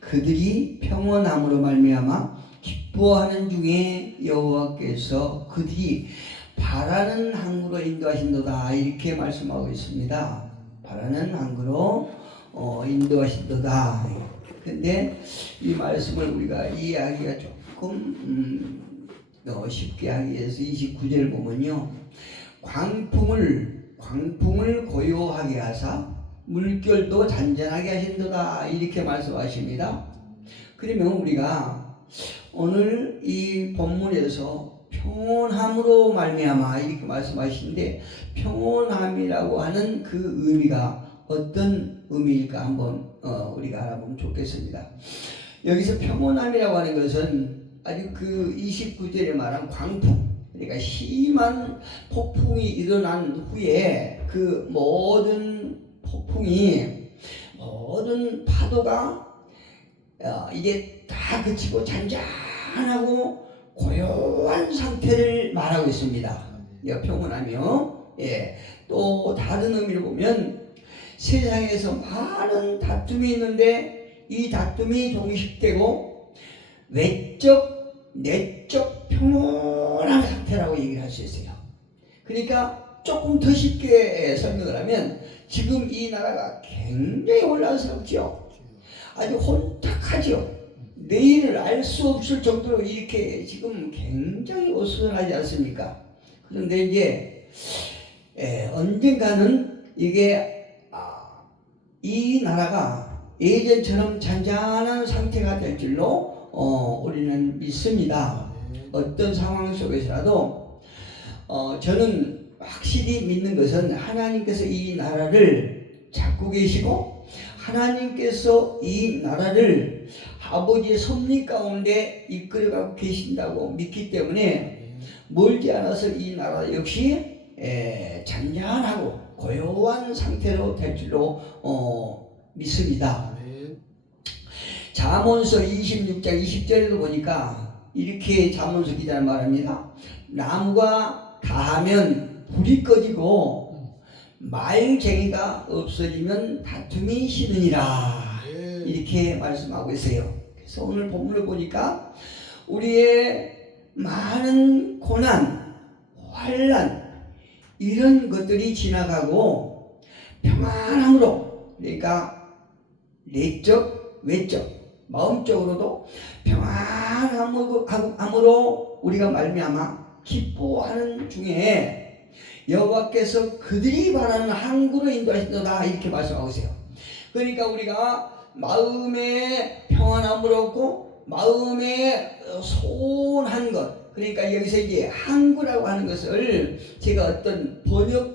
그들이 평온함으로 말미암아 기뻐하는 중에 여호와께서 그들이 바라는 항구로 인도하신도다 이렇게 말씀하고 있습니다. 바라는 항구로 인도하신도다. 근데 이 말씀을 우리가 이해하기가 조금 쉽게 하기 위해서 29절 보면요, 광풍을 고요하게 하사 물결도 잔잔하게 하신도다 이렇게 말씀하십니다. 그러면 우리가 오늘 이 본문에서 평온함으로 말미암아 이렇게 말씀하시는데, 평온함이라고 하는 그 의미가 어떤 의미일까 한번 우리가 알아보면 좋겠습니다. 여기서 평온함이라고 하는 것은 아주 그 29절에 말한 광풍, 그러니까 심한 폭풍이 일어난 후에 그 모든 폭풍이, 모든 파도가 이제 다 그치고 잔잔하고 고요한 상태를 말하고 있습니다. 평온하며, 또 다른 의미를 보면 세상에서 많은 다툼이 있는데 이 다툼이 종식되고 외적, 내적 평온한 상태라고 얘기를 할 수 있어요. 그러니까 조금 더 쉽게 설명을 하면 지금 이 나라가 굉장히 혼란스럽죠. 아주 혼탁하죠. 내일을 알 수 없을 정도로 이렇게 지금 굉장히 어수선하지 않습니까? 그런데 이제 언젠가는 이게 이 나라가 예전처럼 잔잔한 상태가 될 줄로 우리는 믿습니다. 어떤 상황 속에서라도 저는 확실히 믿는 것은 하나님께서 이 나라를 잡고 계시고 하나님께서 이 나라를 아버지의 섭리 가운데 이끌어가고 계신다고 믿기 때문에 멀지 않아서 이 나라 역시 잔잔하고 고요한 상태로 될 줄로 믿습니다. 잠언서 26장 20절에도 보니까 이렇게 잠언서 기자는 말합니다. 나무가 다하면 불이 꺼지고 말쟁이가 없어지면 다툼이 시느니라 이렇게 말씀하고 있어요. 그래서 오늘 본문을 보니까 우리의 많은 고난, 환난 이런 것들이 지나가고 평안함으로, 그러니까 내적, 외적, 마음적으로도 평안함으로 우리가 말미암아 기뻐하는 중에 여호와께서 그들이 바라는 항구로 인도하신다 이렇게 말씀하고 있어요. 그러니까 우리가 마음의 평안함을 얻고 마음의 소원한 것, 그러니까 여기서 이제 항구라고 하는 것을 제가 어떤 번역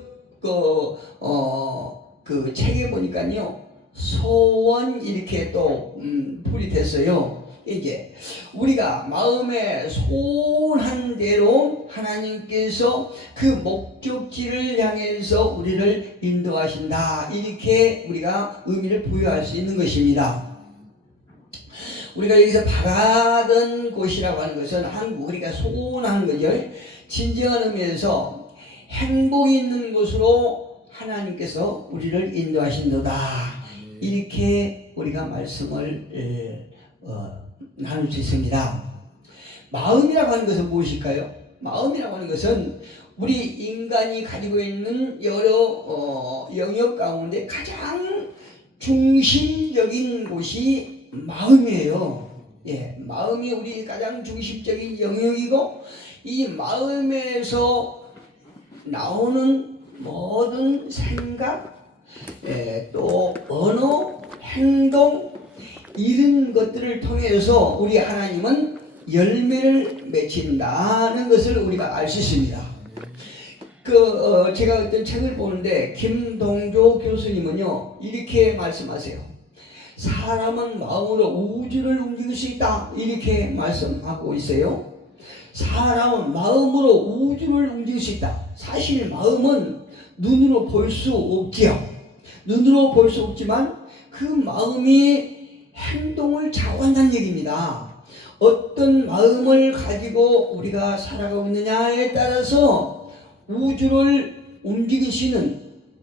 그 책에 보니까요, 소원 이렇게 또 풀이 됐어요. 이제 우리가 마음에 소원한 대로 하나님께서 그 목적지를 향해서 우리를 인도하신다 이렇게 우리가 의미를 부여할 수 있는 것입니다. 우리가 여기서 바라던 곳이라고 하는 것은 한국, 우리가 소원하는 거죠. 진정한 의미에서 행복이 있는 곳으로 하나님께서 우리를 인도하신도다 이렇게 우리가 말씀을 나눌 수 있습니다. 마음이라고 하는 것은 무엇일까요? 마음이라고 하는 것은 우리 인간이 가지고 있는 여러 영역 가운데 가장 중심적인 곳이 마음이에요. 마음이 우리 가장 중심적인 영역이고 이 마음에서 나오는 모든 생각, 또 언어, 행동 이런 것들을 통해서 우리 하나님은 열매를 맺힌다는 것을 우리가 알 수 있습니다. 제가 어떤 책을 보는데 김동조 교수님은요 이렇게 말씀하세요. 사람은 마음으로 우주를 움직일 수 있다 이렇게 말씀하고 있어요. 사람은 마음으로 우주를 움직일 수 있다. 사실 마음은 눈으로 볼 수 없지요. 눈으로 볼 수 없지만 그 마음이 행동을 좌우한다는 얘기입니다. 어떤 마음을 가지고 우리가 살아가고 있느냐에 따라서 우주를 움직일 수 있는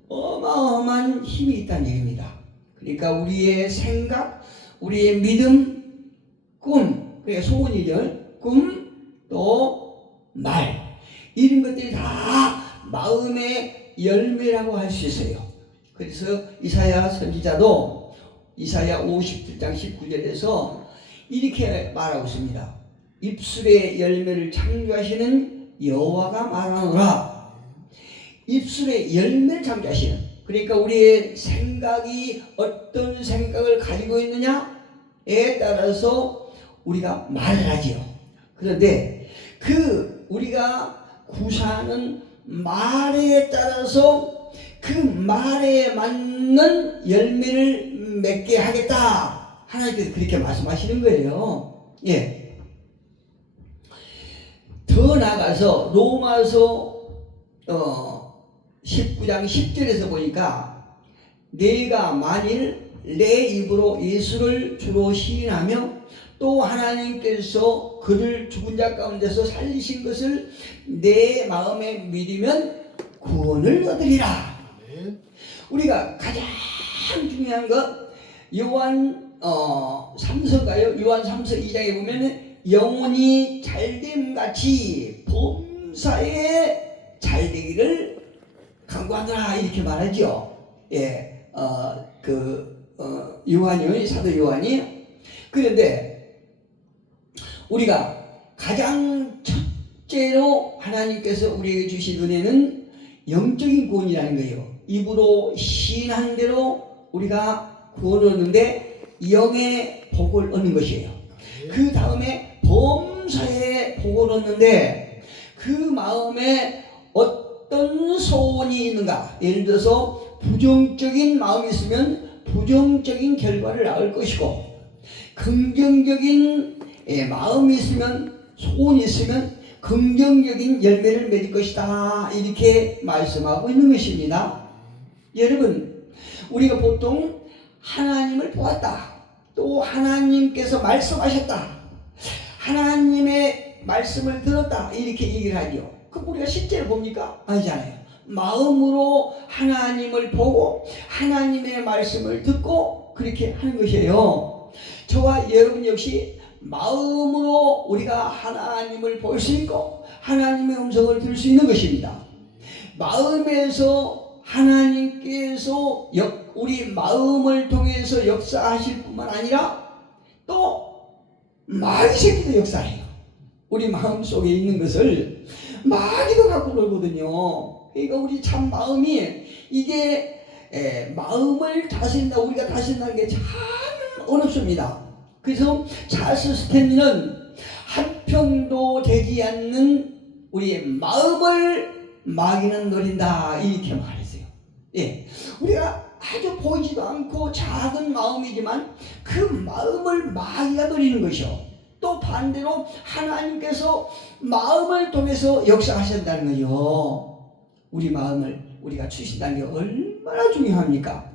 어마어마한 힘이 있다는 얘기입니다. 그러니까 우리의 생각, 우리의 믿음, 꿈, 그러니까 소원이죠. 꿈, 또 말, 이런 것들이 다 마음의 열매라고 할 수 있어요. 그래서 이사야 선지자도 이사야 57장 19절에서 이렇게 말하고 있습니다. 입술의 열매를 창조하시는 여호와가 말하노라. 입술의 열매를 창조하시는, 그러니까 우리의 생각이 어떤 생각을 가지고 있느냐에 따라서 우리가 말을 하지요. 그런데 그 우리가 구사하는 말에 따라서 그 말에 맞는 열매를 맺게 하겠다, 하나님께서 그렇게 말씀하시는 거예요. 예. 더 나아가서 로마서 19장 10절에서 보니까 내가 만일 내 입으로 예수를 주로 시인하며 또 하나님께서 그를 죽은 자 가운데서 살리신 것을 내 마음에 믿으면 구원을 얻으리라. 우리가 가장 중요한 것 요한 3서가요. 요한 3서 2장에 보면 영혼이 잘됨같이 범사에 잘되기를 간구하노라 이렇게 말하죠. 예, 요한이, 사도 요한이. 그런데 우리가 가장 첫째로 하나님께서 우리에게 주신 은혜는 영적인 구원이라는 거예요. 입으로 시인한 대로 우리가 구원을 얻는데 영의 복을 얻는 것이에요. 그 다음에 범사에 복을 얻는데 그 마음에 어떤 소원이 있는가. 예를 들어서 부정적인 마음이 있으면 부정적인 결과를 낳을 것이고, 긍정적인 마음이 있으면, 소원이 있으면 긍정적인 열매를 맺을 것이다, 이렇게 말씀하고 있는 것입니다. 여러분, 우리가 보통 하나님을 보았다, 또 하나님께서 말씀하셨다, 하나님의 말씀을 들었다, 이렇게 얘기를 하죠. 그럼 우리가 실제로 봅니까? 아니잖아요. 마음으로 하나님을 보고 하나님의 말씀을 듣고 그렇게 하는 것이에요. 저와 여러분 역시 마음으로 우리가 하나님을 볼 수 있고 하나님의 음성을 들을 수 있는 것입니다. 마음에서 하나님께서 우리 마음을 통해서 역사하실 뿐만 아니라 또 마귀새끼도 역사해요. 우리 마음속에 있는 것을 마귀도 갖고 놀거든요. 그러니까 우리 참 마음이, 이게 마음을 다스린다, 우리가 다스린다는 게 참 어렵습니다. 그래서 찰스 스탠리는 한평도 되지 않는 우리의 마음을 마귀는 노린다, 이렇게 말했어요. 예, 우리가 아주 보이지도 않고 작은 마음이지만 그 마음을 마귀가 노리는 것이요. 또 반대로 하나님께서 마음을 통해서 역사하신다는 거요. 우리 마음을 우리가 주신다는 게 얼마나 중요합니까?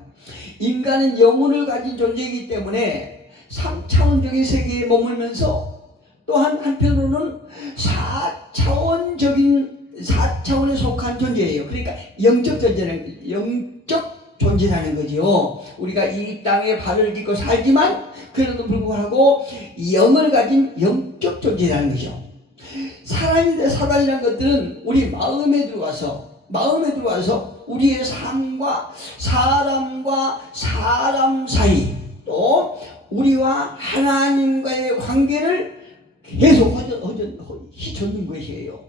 인간은 영혼을 가진 존재이기 때문에 3차원적인 세계에 머물면서 또한 한편으로는 4차원에 속한 존재예요. 그러니까 영적 존재라는 거지요. 우리가 이 땅에 발을 딛고 살지만 그래도 불구하고 영을 가진 영적 존재라는 거죠. 사단이라는 것들은 우리 마음에 들어와서 우리의 삶과 사람 사이, 또 우리와 하나님과의 관계를 계속 휘젓는 것이에요.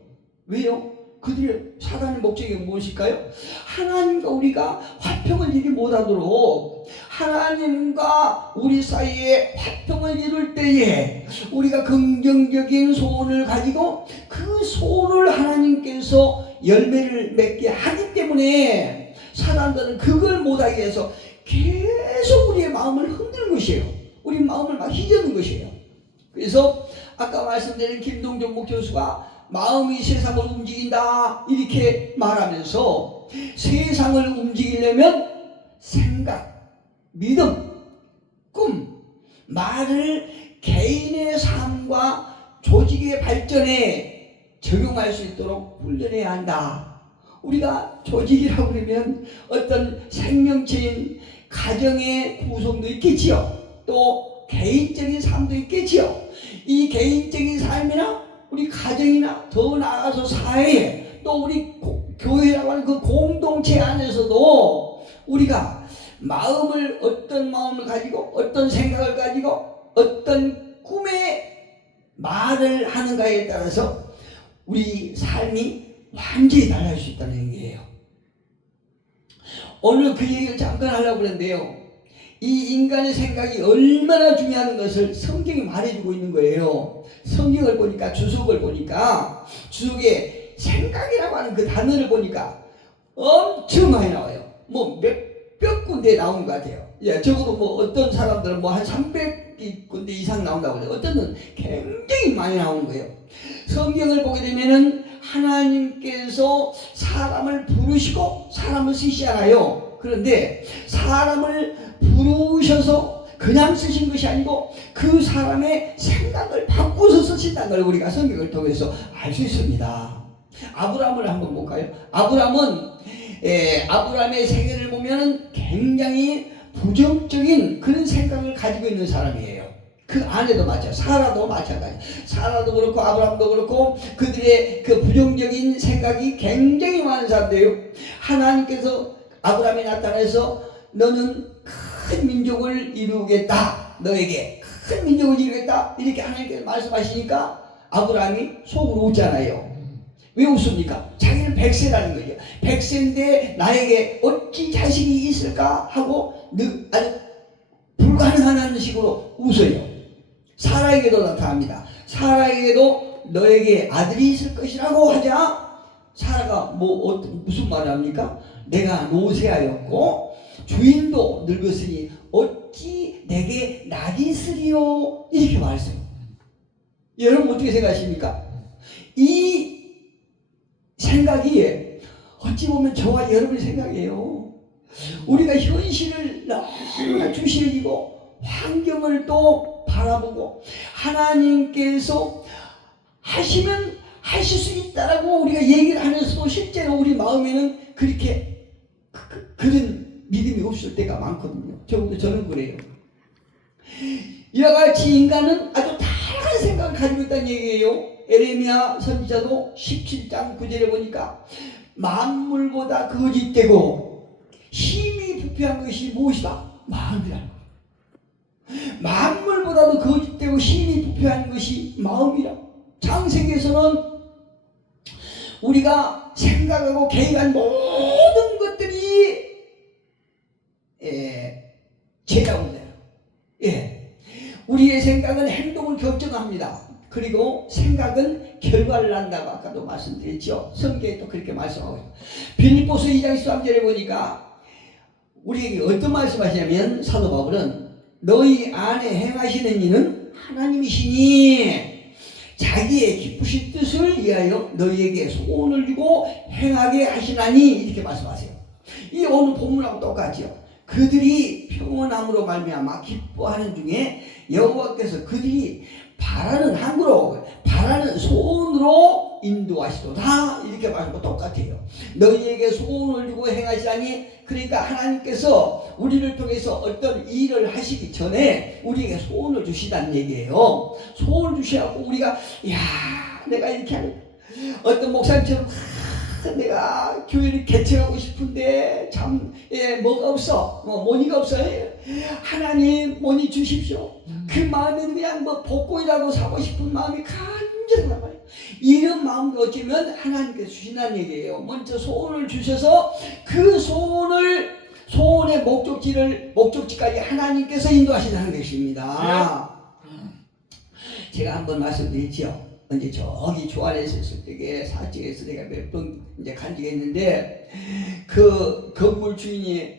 왜요? 그들의 사단의 목적이 무엇일까요? 하나님과 우리가 화평을 이루지 못하도록, 하나님과 우리 사이에 화평을 이룰 때에 우리가 긍정적인 소원을 가지고 그 소원을 하나님께서 열매를 맺게 하기 때문에 사단들은 그걸 못하게 해서 계속 우리의 마음을 흔드는 것이에요. 우리 마음을 막 휘젓는 것이에요. 그래서 아까 말씀드린 김동정 목교수가 마음이 세상을 움직인다, 이렇게 말하면서 세상을 움직이려면 생각, 믿음, 꿈, 말을 개인의 삶과 조직의 발전에 적용할 수 있도록 훈련해야 한다. 우리가 조직이라고 그러면 어떤 생명체인 가정의 구성도 있겠지요. 또 개인적인 삶도 있겠지요. 이 개인적인 삶이나 우리 가정이나 더 나아가서 사회에 또 우리 교회라고 하는 그 공동체 안에서도 우리가 어떤 마음을 가지고 어떤 생각을 가지고 어떤 꿈의 말을 하는가에 따라서 우리 삶이 완전히 달라질 수 있다는 얘기예요. 오늘 그 얘기를 잠깐 하려고 그랬는데요. 이 인간의 생각이 얼마나 중요한 것을 성경이 말해주고 있는 거예요. 성경을 보니까 주석을 보니까 주석에 생각이라고 하는 그 단어를 보니까 엄청 많이 나와요. 뭐 몇백 군데 나오는 것 같아요. 예, 적어도 뭐 어떤 사람들은 뭐 한 300군데 이상 나온다고 해요. 어떤 건 굉장히 많이 나오는 거예요. 성경을 보게 되면은 하나님께서 사람을 부르시고 사람을 쓰시잖아요. 그런데 사람을 부르셔서 그냥 쓰신 것이 아니고 그 사람의 생각을 바꿔서 쓰신다는 걸 우리가 성경을 통해서 알 수 있습니다. 아브라함을 한번 볼까요? 아브라함의 생애를 보면 굉장히 부정적인 그런 생각을 가지고 있는 사람이에요. 그 아내도 마찬가지예요. 사라도 마찬가지예요. 사라도 그렇고 아브라함도 그렇고 그들의 그 부정적인 생각이 굉장히 많은 사람들이에요. 하나님께서 아브라함에 나타나서 너는 큰 민족을 이루겠다. 너에게 큰 민족을 이루겠다. 이렇게 하나님께서 말씀하시니까 아브라함이 속으로 웃잖아요. 왜 웃습니까? 자기는 100세라는 거죠. 100세인데 나에게 어찌 자식이 있을까 하고 아주 불가능한 식으로 웃어요. 사라에게도 나타납니다. 사라에게도 너에게 아들이 있을 것이라고 하자 사라가 무슨 말을 합니까? 내가 노쇠하였고 주인도 늙었으니 어찌 내게 낙이 있으리요? 이렇게 말했어요. 여러분 어떻게 생각하십니까? 이 생각이 어찌 보면 저와 여러분의 생각이에요. 우리가 현실을 너무나 주시 여기고 환경을 또 바라보고 하나님께서 하시면 하실 수 있다라고 우리가 얘기를 하면서도 실제로 우리 마음에는 그렇게 그런 믿음이 없을 때가 많거든요. 저는 그래요. 이와 같이 인간은 아주 다양한 생각을 가지고 있다는 얘기예요. 에레미야 선지자도 17장 9절에 보니까 만물보다 거짓되고 힘이 부패한 것이 무엇이다? 마음이라는 거예요. 만물보다도 거짓되고 힘이 부패한 것이 마음이라. 창세기에서는 우리가 생각하고 계획한 모든 것들이 죄라고 해요. 우리의 생각은 행동을 결정합니다. 그리고 생각은 결과를 낳는다고 아까도 말씀드렸죠. 성경에 또 그렇게 말씀하고 있어요. 빌립보서 2장 13절에 보니까 우리에게 어떤 말씀하시냐면 사도 바울은 너희 안에 행하시는 이는 하나님이시니 자기의 기쁘신 뜻을 위하여 너희에게 소원을 주고 행하게 하시나니 이렇게 말씀하세요. 이 오늘 본문하고 똑같죠. 그들이 평온함으로 말미암아 기뻐하는 중에 여호와께서 그들이 바라는 항구로 바라는 소원으로 인도하시도다 이렇게 말하고 똑같아요. 너희에게 소원을 주고 행하시라니 그러니까 하나님께서 우리를 통해서 어떤 일을 하시기 전에 우리에게 소원을 주시다는 얘기예요. 소원을 주셔갖고 우리가 내가 이렇게 하는 어떤 목사님처럼 내가 교회를 개척하고 싶은데 뭐가 없어 모니가 없어요. 하나님 모니 주십시오. 그 마음에는 그냥 복권이라도 사고 싶은 마음이 간절한 말이에요. 이런 마음도 어쩌면 하나님께서 주신다는 얘기예요. 먼저 소원을 주셔서 그 소원의 목적지까지 하나님께서 인도하신다는 것입니다. 제가 한번 말씀드렸죠. 이제 저기 조안에서 있을 때에 사직에서 내가 몇 번 이제 간 적이 있는데 그 건물 주인이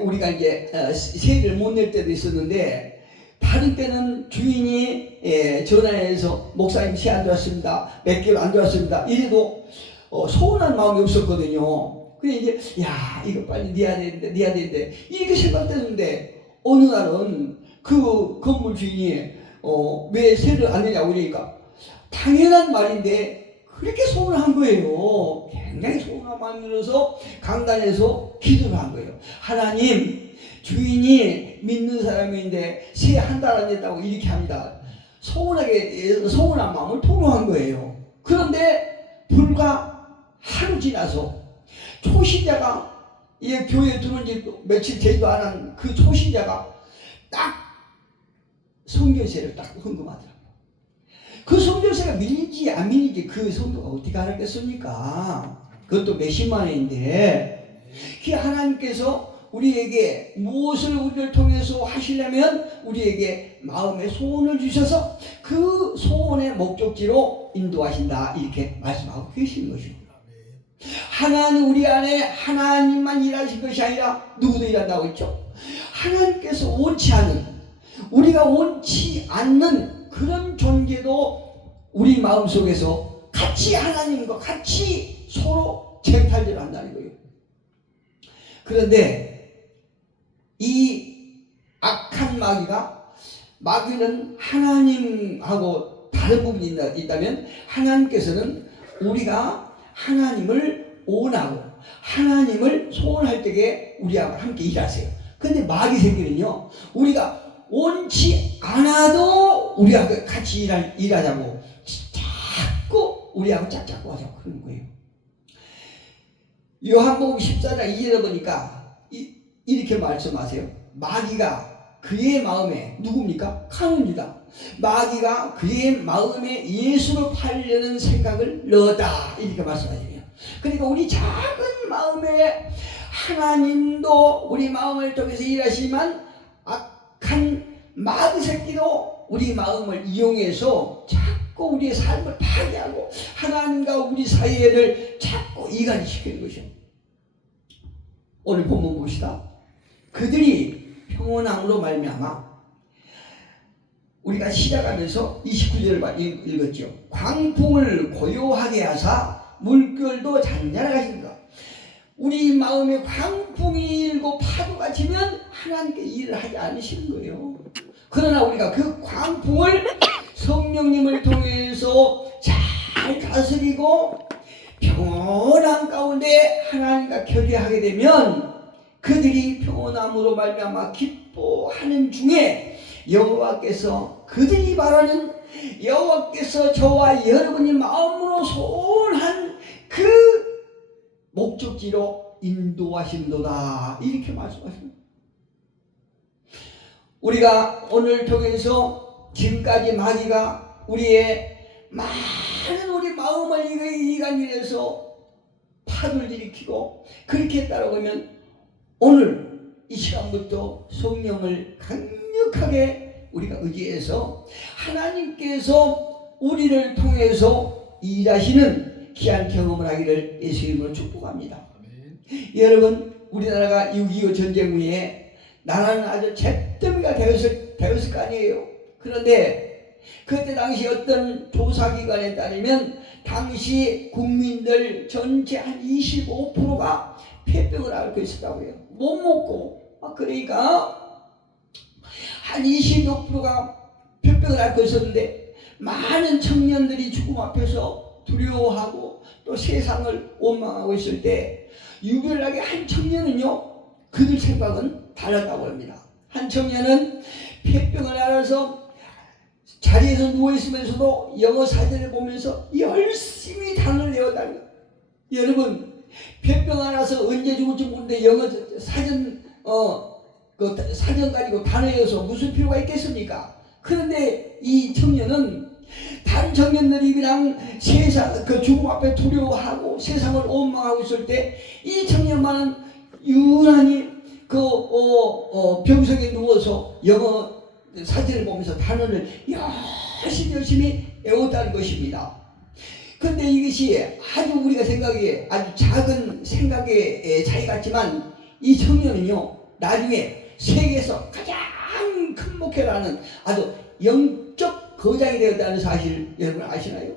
우리가 이제 세를 못 낼 때도 있었는데 다른 때는 주인이 전화해서 목사님 세 안 들어왔습니다. 몇 개월 안 들어왔습니다. 이래도 서운한 마음이 없었거든요. 그래 이제 이거 빨리 내야 되는데 이렇게 생각되는데 어느 날은 그 건물 주인이 왜 세를 안 내냐고 그러니까 당연한 말인데 그렇게 서운한 거예요. 굉장히 서운한 마음이 들어서 강단에서 기도를 한 거예요. 하나님 주인이 믿는 사람인데 새 한 달 안 됐다고 이렇게 합니다. 서운한 마음을 토로한 거예요. 그런데 불과 하루 지나서 초신자가 교회에 들어온 지 며칠 되지도 않은 그 초신자가 딱 성전세를 딱 헌금하더라고요. 그 성전세가 밀린지 안 밀린지 그 성도가 어떻게 알았겠습니까? 그것도 몇십만 원인데, 그 하나님께서 우리에게 무엇을 우리를 통해서 하시려면 우리에게 마음의 소원을 주셔서 그 소원의 목적지로 인도하신다, 이렇게 말씀하고 계시는 것입니다. 하나님, 우리 안에 하나님만 일하신 것이 아니라 누구도 일한다고 했죠. 하나님께서 원치 않는, 우리가 원치 않는 그런 존재도 우리 마음속에서 같이 하나님과 같이 서로 쟁탈전을 한다는 거예요. 그런데 이 악한 마귀는 하나님하고 다른 부분이 있다면, 하나님께서는 우리가 하나님을 원하고 하나님을 소원할 때에 우리하고 함께 일하세요. 근데 마귀 새끼는요, 우리가 원치 않아도 우리하고 같이 일하자고 자꾸 우리하고 짝짝고 하자고 그러는 거예요. 요한복음 14장 2절에 보니까 이렇게 말씀하세요. 마귀가 그의 마음에, 누굽니까? 카인입니다. 마귀가 그의 마음에 예수를 팔려는 생각을 넣었다, 이렇게 말씀하시네요. 그러니까 우리 작은 마음에 하나님도 우리 마음을 통해서 일하시지만 악한 마귀 새끼도 우리 마음을 이용해서 자꾸 우리의 삶을 파괴하고 하나님과 우리 사이를 자꾸 이간이 시키는 것이요. 오늘 본문 봅시다. 그들이 평온함으로 말미암아, 우리가 시작하면서 29절을 읽었죠. 광풍을 고요하게 하사 물결도 잔잔하게 하신다. 우리 마음에 광풍이 일고 파도가 치면 하나님께 일을 하지 않으시는 거예요. 그러나 우리가 그 광풍을 성령님을 통해서 잘 다스리고 평온한 가운데 하나님과 교제하게 되면 그들이 평온함으로 말미암아 기뻐하는 중에 여호와께서, 그들이 말하는 여호와께서 저와 여러분이 마음으로 소원한 그 목적지로 인도하신도다, 이렇게 말씀하십니다. 우리가 오늘 통해서 지금까지 마귀가 우리의 많은 우리 마음을 이간질해서 파도를 일으키고 그렇게 했다고 하면, 오늘 이 시간부터 성령을 강력하게 우리가 의지해서 하나님께서 우리를 통해서 일하시는 귀한 경험을 하기를 예수 이름으로 축복합니다. 아멘. 여러분, 우리나라가 6.25 전쟁 후에 나라는 아주 잿더미가 되었을 거 아니에요. 그런데 그때 당시 어떤 조사기관에 따르면 당시 국민들 전체 한 25%가 폐병을 앓고 있었다고 해요. 못 먹고. 그러니까 한 26%가 폐병을 앓고 있었는데, 많은 청년들이 죽음 앞에서 두려워하고 또 세상을 원망하고 있을 때, 유별나게 한 청년은요, 그들 생각은 달랐다고 합니다. 한 청년은 폐병을 앓아서 자리에서 누워있으면서도 영어 사전을 보면서 열심히 단어를 외웠다는 거예요. 여러분, 폐병 앓아서 언제 죽을지 모르는데 영어 사전 사전 가지고 단어 외워서 무슨 필요가 있겠습니까? 그런데 이 청년은 다른 청년들이 그냥 세상 그 죽음 앞에 두려워하고 세상을 원망하고 있을 때, 이 청년만은 유난히 병석에 누워서 영어 사전을 보면서 단어를 열심히 외웠다는 것입니다. 그런데 이것이 아주 우리가 생각에 아주 작은 생각의 차이 같지만, 이 청년은요, 나중에 세계에서 가장 큰 목회를 하는 아주 영적 거장이 되었다는 사실 여러분 아시나요?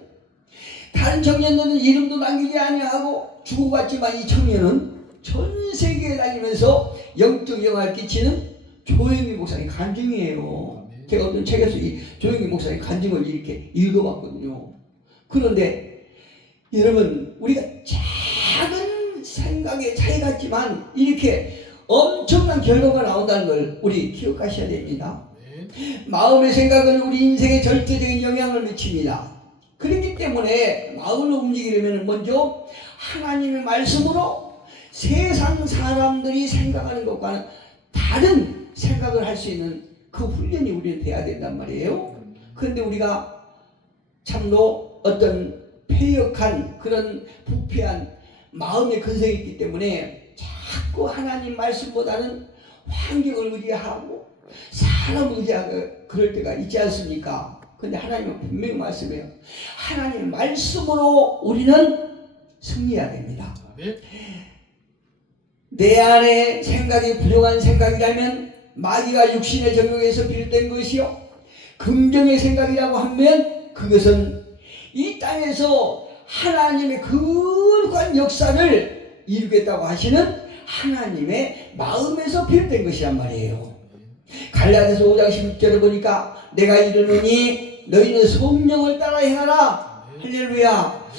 다른 청년들은 이름도 남기지 아니하고 죽어갔지만, 이 청년은 전 세계에 다니면서 영적 영향을 끼치는 조영기 목사님 간증이에요. 제가 어떤 책에서 이 조영기 목사님 간증을 이렇게 읽어봤거든요. 그런데 여러분, 우리가 작은 생각의 차이 같지만 이렇게 엄청난 결과가 나온다는 걸 우리 기억하셔야 됩니다. 마음의 생각은 우리 인생에 절대적인 영향을 미칩니다. 그렇기 때문에 마음을 움직이려면 먼저 하나님의 말씀으로 세상 사람들이 생각하는 것과는 다른 생각을 할 수 있는 그 훈련이 우리는 돼야 된단 말이에요. 그런데 우리가 참로 어떤 패역한 그런 부패한 마음의 근성이 있기 때문에 자꾸 하나님 말씀보다는 환경을 의지하고 사람 의지하고 그럴 때가 있지 않습니까? 근데 하나님은 분명히 말씀해요. 하나님 말씀으로 우리는 승리해야 됩니다. 내 안에 생각이 부정한 생각이라면 마귀가 육신의 적용에서 비롯된 것이요, 긍정의 생각이라고 하면 그것은 이 땅에서 하나님의 거룩한 역사를 이루겠다고 하시는 하나님의 마음에서 비롯된 것이란 말이에요. 갈라디아서 5장 16절에 보니까 내가 이르노니 너희는 성령을 따라 행하라. 할렐루야.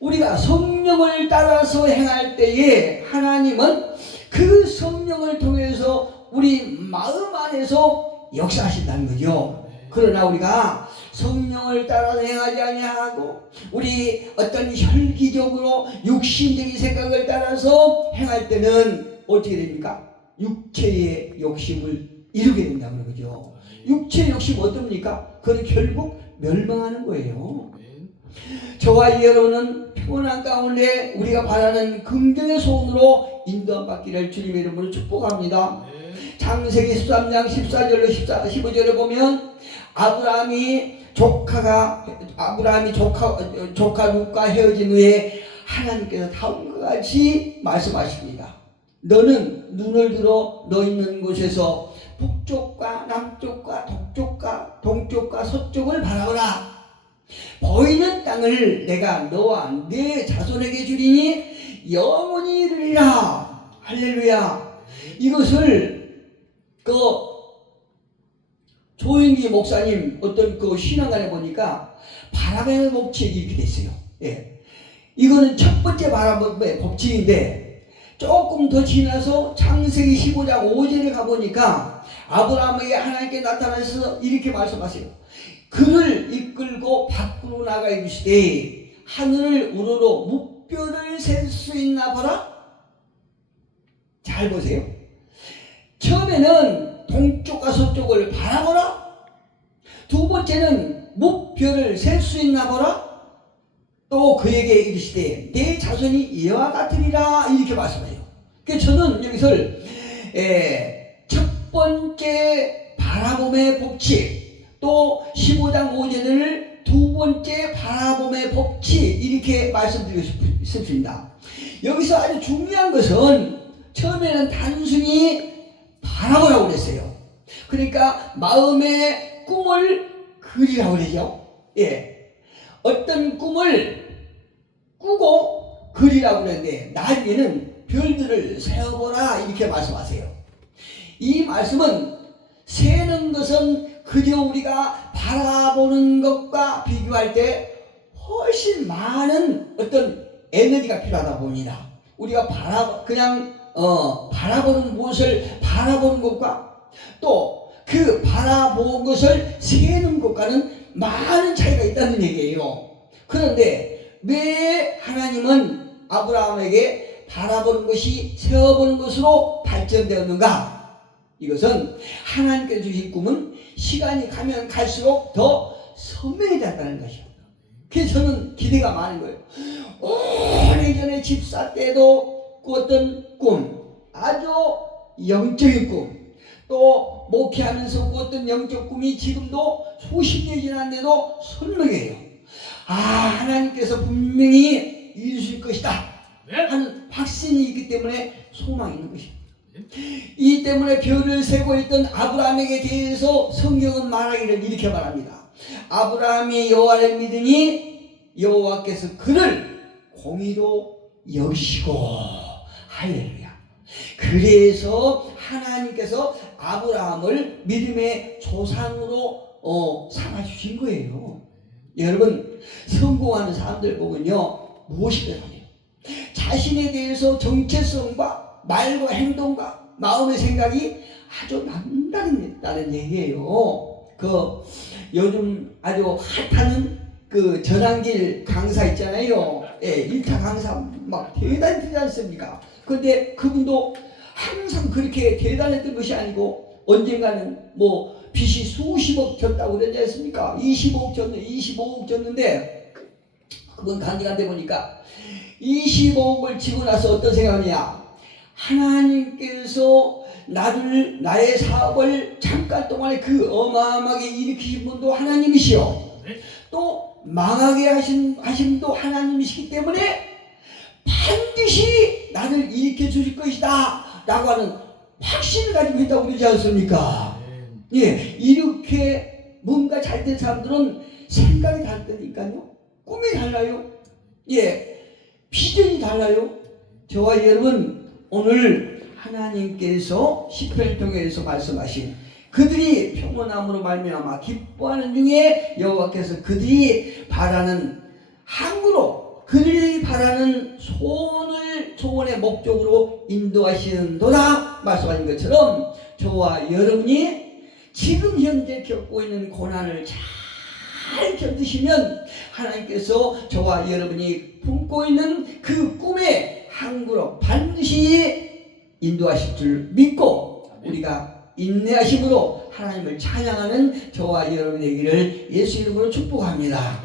우리가 성령을 따라서 행할 때에 하나님은 그 성령을 통해서 우리 마음 안에서 역사하신다는 거죠. 그러나 우리가 성령을 따라서 행하지 아니하고 우리 어떤 혈기적으로 육신적인 생각을 따라서 행할 때는 어떻게 됩니까? 육체의 욕심을 이루게 된다는 거죠. 육체의 욕심 어떻습니까? 그건 결국 멸망하는 거예요. 저와 여러분은 평안한 가운데 우리가 바라는 긍정의 소원으로 인도받기를 주님의 이름으로 축복합니다. 창세기 13장 14절로 15절에 보면 아브라함이 조카 룻과 헤어진 후에 하나님께서 다음과 같이 말씀하십니다. 너는 눈을 들어 너 있는 곳에서 북쪽과 남쪽과 동쪽과 동쪽과 서쪽을 바라보라. 보이는 땅을 내가 너와 네 자손에게 주리니 영원히 이르리라. 할렐루야. 이것을 조영기 목사님 어떤 신앙관에 보니까 바람의 법칙이 이렇게 됐어요. 예. 이거는 첫 번째 바람의 법칙인데 조금 더 지나서 창세기 15장 5절에 가보니까 아브라함에게 하나님께 나타나셔서 이렇게 말씀하세요. 그를 이끌고 밖으로 나가 이르시되 하늘을 우러러 무뼈를 셀 수 있나 보라. 잘 보세요. 처음에는 동쪽과 서쪽을 바라보라. 두 번째는 무뼈를 셀 수 있나 보라. 또 그에게 이르시되 내 자손이 이와 같으리라. 이렇게 말씀해요. 그래서 저는 여기서 첫 번째 바라봄의 법칙, 또 15장 5절을 두 번째 바라봄의 법칙, 이렇게 말씀드리고 싶습니다. 여기서 아주 중요한 것은 처음에는 단순히 바라보라고 그랬어요. 그러니까 마음의 꿈을 그리라고 그러죠. 예. 어떤 꿈을 꾸고 그리라고 그랬는데 나중에는 별들을 세어보라 이렇게 말씀하세요. 이 말씀은 세는 것은 그저 우리가 바라보는 것과 비교할 때 훨씬 많은 어떤 에너지가 필요하다 봅니다. 우리가 바라보는 무엇을 바라보는 것과 또 그 바라본 것을 세는 것과는 많은 차이가 있다는 얘기예요. 그런데 왜 하나님은 아브라함에게 바라보는 것이 세어보는 것으로 발전되었는가? 이것은 하나님께서 주신 꿈은 시간이 가면 갈수록 더 선명해졌다는 것이요. 그래서 저는 기대가 많은 거예요. 오래전에 집사 때도 꾸었던 꿈, 아주 영적인 꿈, 또 목회하면서 꾸었던 영적 꿈이 지금도 수십 년이 지났는데도 선명해요. 하나님께서 분명히 이루실 것이다 하는 확신이 있기 때문에 소망이 있는 것입니다. 이 때문에 별을 세고 있던 아브라함에게 대해서 성경은 말하기를 이렇게 말합니다. 아브라함이 여호와를 믿으니 여호와께서 그를 공의로 여기시고. 할렐루야. 그래서 하나님께서 아브라함을 믿음의 조상으로 삼아주신 거예요. 여러분, 성공하는 사람들 보면요, 무엇이 변하네요. 자신에 대해서 정체성과 말과 행동과 마음의 생각이 아주 남다르다는 얘기예요. 그 요즘 아주 핫하는 그 전환길 강사 있잖아요. 예, 1타 강사 막 대단히 되지 않습니까? 근데 그분도 항상 그렇게 대단했던 것이 아니고 언젠가는 뭐 빚이 수십억 졌다고 그러지 않습니까? 25억 졌는데 그분 강의가 돼 보니까 25억을 지고 나서 어떤 생각이냐? 하나님께서 나의 사업을 잠깐 동안에 그 어마어마하게 일으키신 분도 하나님이시요. 또 망하게 하신 분도 하나님이시기 때문에 반드시 나를 일으켜 주실 것이다 라고 하는 확신을 가지고 있다고 그러지 않습니까? 예, 이렇게 뭔가 잘된 사람들은 생각이 다르다니까요. 꿈이 달라요. 예, 비전이 달라요. 저와 여러분 오늘 하나님께서 시편을 통해서 말씀하신 그들이 평온함으로 말미암아 기뻐하는 중에 여호와께서 그들이 바라는 항구로 그들이 바라는 소원의 목적으로 인도하시는도다 말씀하신 것처럼 저와 여러분이 지금 현재 겪고 있는 고난을 잘 견디시면 하나님께서 저와 여러분이 품고 있는 그 꿈의 항구로 반드시 인도하실 줄 믿고 우리가 인내하심으로 하나님을 찬양하는 저와 여러분 되기를 예수 이름으로 축복합니다.